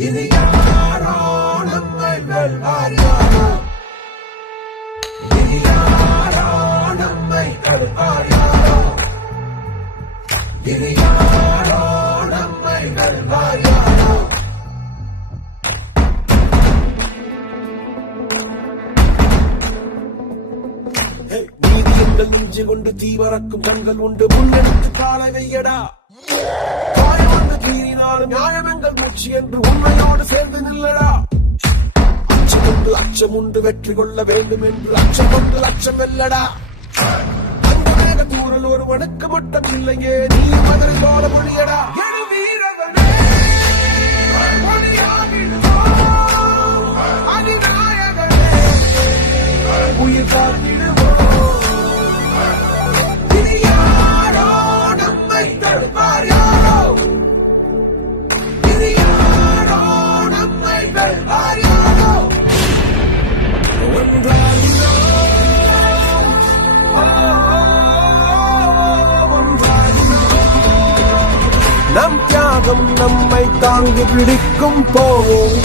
இனி யாரோ நம்மை வெல்வார் யாரோ, இனி யாரோ நம்மை வெல்வார் யாரோ, இனி யாரோ நம்மை வெல்வார் யாரோ. நீதி எங்கள் நெஞ்சு கொண்டு தீவரக்கும் கண்கள் உண்டு, முன்னெடுத்து காலை வையடா. கீறினாலும் நியாயம் எங்கள் மூச்சு என்று உண்மையோடு சேர்ந்து நில்லடா. அச்சம் உண்டு அச்சம் உண்டு வெற்றி கொள்ள வேண்டும் என்று அச்சம் கொண்டு அச்சம் வெல்லடா. அந்த மேக தூரல் ஒரு வணக்க மட்டம் இல்லையே, நீ மதுரை தோட மொழியடா. உயிர் காத்திடுவோம். இனி யாரோ நம்மை தடுப்பார் யாரோ, இனி யாரோ நம்மை வெல்வார் யாரோ. நம் தியாகம் நம்மை தாங்கி பிடிக்கும் போவோம்.